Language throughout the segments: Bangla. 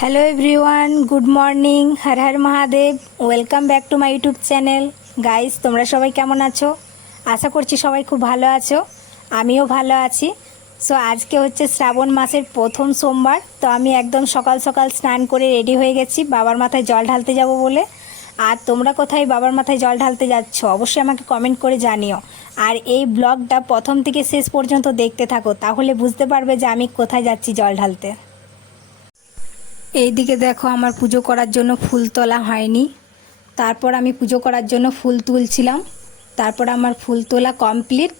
Hello everyone good morning Har Har Mahadev welcome back to my YouTube channel guys তোমরা সবাই কেমন আছো? আশা করছি সবাই খুব ভালো আছো। আমিও ভালো আছি। সো আজকে হচ্ছে শ্রাবণ মাসের প্রথম সোমবার, তো আমি একদম সকাল সকাল স্নান করে রেডি হয়ে গেছি। বাবার মাথায় জল ঢালতে যাব বলে। আর তোমরা কোথায় বাবার মাথায় জল ঢালতে যাচ্ছ, অবশ্যই আমাকে কমেন্ট করে জানিও। আর এই ব্লগটা প্রথম থেকে শেষ পর্যন্ত দেখতে থাকো, তাহলে বুঝতে পারবে যে আমি কোথায় যাচ্ছি জল ঢালতে। এইদিকে দেখো আমার পুজো করার জন্য ফুল তোলা হয়নি। তারপর আমি পুজো করার জন্য ফুল তুলছিলাম। তারপর আমার ফুল তোলা কমপ্লিট।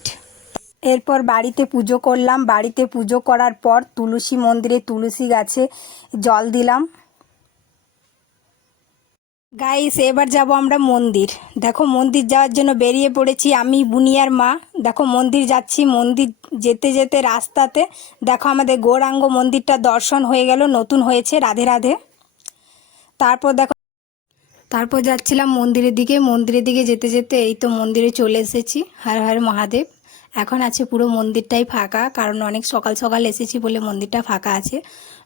এরপর বাড়িতে পুজো করলাম। বাড়িতে পুজো করার পর তুলসী মন্দিরে তুলসী গাছে জল দিলাম। গাইস এবার যাব আমরা মন্দির। দেখো, মন্দির যাওয়ার জন্য বেরিয়ে পড়েছি আমি বুনিয়ার মা। দেখো, মন্দির যাচ্ছি, মন্দির যেতে যেতে রাস্তাতে। দেখো, আমাদের গৌরাঙ্গ মন্দিরটা দর্শন হয়ে গেল, নতুন হয়েছে, রাধে রাধে। তারপর দেখো, তারপর যাচ্ছিলাম মন্দিরের দিকে। মন্দিরের দিকে যেতে যেতে এই তো মন্দিরে চলে এসেছি। হর হর মহাদেব। এখন আছে পুরো মন্দিরটাই ফাঁকা, কারণ অনেক সকাল সকাল এসেছি বলে মন্দিরটা ফাঁকা আছে।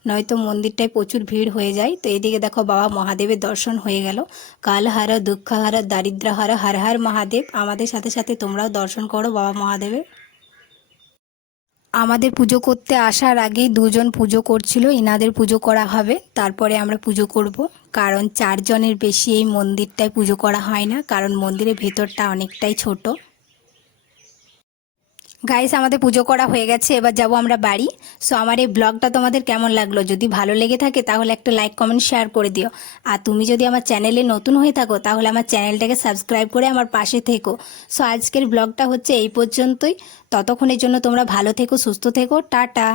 নয়তো মন্দিরটায় প্রচুর ভিড় হয়ে যায়। তো এদিকে দেখো বাবা মহাদেবের দর্শন হয়ে গেল। কাল হার, দুঃখ হার, দারিদ্র হার, হর হর মহাদেব। আমাদের সাথে সাথে তোমরাও দর্শন করো বাবা মহাদেবের। আমাদের পুজো করতে আসার আগেই দুজন পুজো করছিল, ইনাদের পুজো করা হবে। তারপরে আমরা পুজো করব। কারণ চারজনের বেশি এই মন্দিরটায় পুজো করা হয় না, কারণ মন্দিরের ভেতরটা অনেকটাই ছোট। গাইস আমাদের পুজো করা হয়ে গেছে, এবার যাব আমরা বাড়ি। সো আমার এই ব্লগটা তোমাদের কেমন লাগল? যদি ভালো লেগে থাকে, তাহলে একটা লাইক কমেন্ট শেয়ার করে দিও। আর তুমি যদি আমার চ্যানেলে নতুন হয়ে থাকো, তাহলে আমার চ্যানেলটাকে সাবস্ক্রাইব করে আমার পাশে থেকো। সো আজকের ব্লগটা হচ্ছে এই পর্যন্তই। ততক্ষণের জন্য তোমরা ভালো থেকো, সুস্থ থেকো। টাটা!